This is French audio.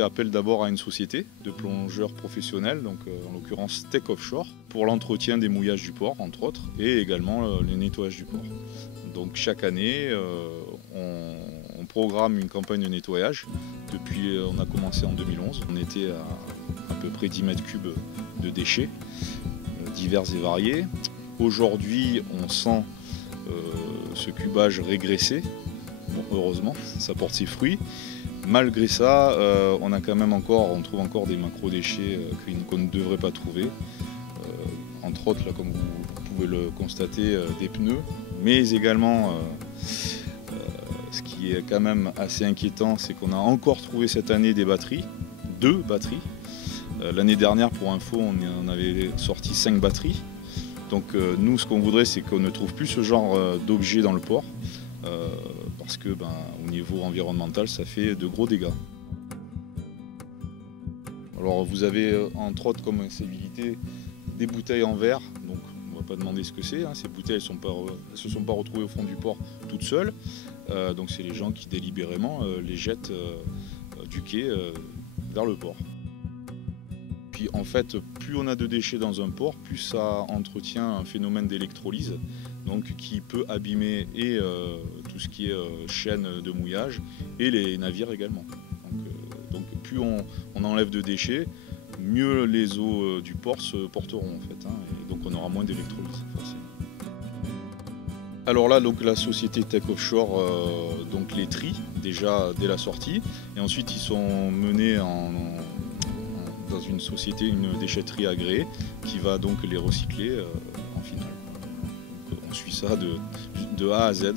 fait appel d'abord à une société de plongeurs professionnels, donc en l'occurrence Tech Offshore, pour l'entretien des mouillages du port, entre autres, et également le nettoyage du port. Donc chaque année, on programme une campagne de nettoyage. Depuis, on a commencé en 2011. On était à peu près 10 mètres cubes de déchets, divers et variés. Aujourd'hui, on sent ce cubage régresser. Bon, heureusement, ça porte ses fruits. Malgré ça, on trouve encore des macro-déchets qu'on ne devrait pas trouver. Entre autres, là, comme vous pouvez le constater, des pneus, mais également, ce qui est quand même assez inquiétant, c'est qu'on a encore trouvé cette année des batteries, 2 batteries. L'année dernière, pour info, on avait sorti 5 batteries. Donc nous, ce qu'on voudrait, c'est qu'on ne trouve plus ce genre d'objets dans le port, parce que au niveau environnemental, ça fait de gros dégâts. Alors vous avez entre autres comme incivilités des bouteilles en verre, donc on ne va pas demander ce que c'est, hein. Ces bouteilles ne se sont pas retrouvées au fond du port toutes seules, donc c'est les gens qui délibérément les jettent du quai vers le port. Puis en fait, plus on a de déchets dans un port, plus ça entretient un phénomène d'électrolyse, donc qui peut abîmer et tout ce qui est chaîne de mouillage et les navires également. Donc plus on enlève de déchets, mieux les eaux du port se porteront en fait, hein, et donc on aura moins d'électrolyse forcément. Alors là, donc la société Tech Offshore donc les trie déjà dès la sortie, et ensuite ils sont menés dans une société, une déchetterie agréée, qui va donc les recycler en finale. Donc, on suit ça de A à Z.